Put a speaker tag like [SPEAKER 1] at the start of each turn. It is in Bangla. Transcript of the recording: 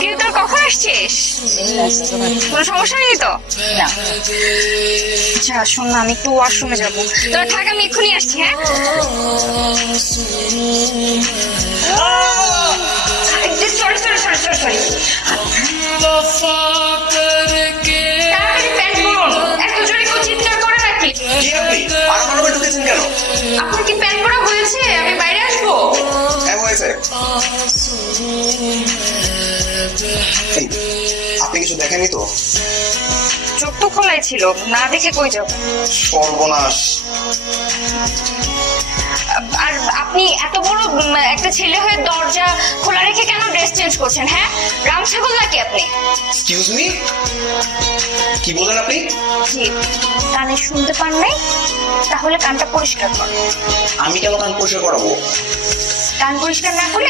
[SPEAKER 1] কিন্তু তোর কখন আসছিস? কোনো সমস্যা নেই তো?
[SPEAKER 2] না।
[SPEAKER 1] আচ্ছা শোন না আমি একটু ওয়াশরুমে যাব। তোরা থাক আমি এক্ষুনি আসছি হ্যাঁ? Sorry sorry sorry sorry sorry. তাড়াতাড়ি প্যান্ট
[SPEAKER 3] আপনি কিছু দেখেননি তো?
[SPEAKER 1] চোখ তো খোলাই ছিল না দেখে কই যাব?
[SPEAKER 3] সর্বনাশ।
[SPEAKER 1] আর আপনি এত বড় একটা ছেলে হয়ে দরজা খোলা রেখে কেন ড্রেস চেঞ্জ করছেন হ্যাঁ? রাম ছাগল নাকি আপনি?
[SPEAKER 3] এক্সকিউজ মি কি বলেন আপনি?
[SPEAKER 1] জি কানে শুনতে পান নাই? তাহলে কানটা পরিষ্কার কর
[SPEAKER 3] আমি কেন কান পরিষ্কার করাবো?
[SPEAKER 1] কান পরিষ্কার না করলে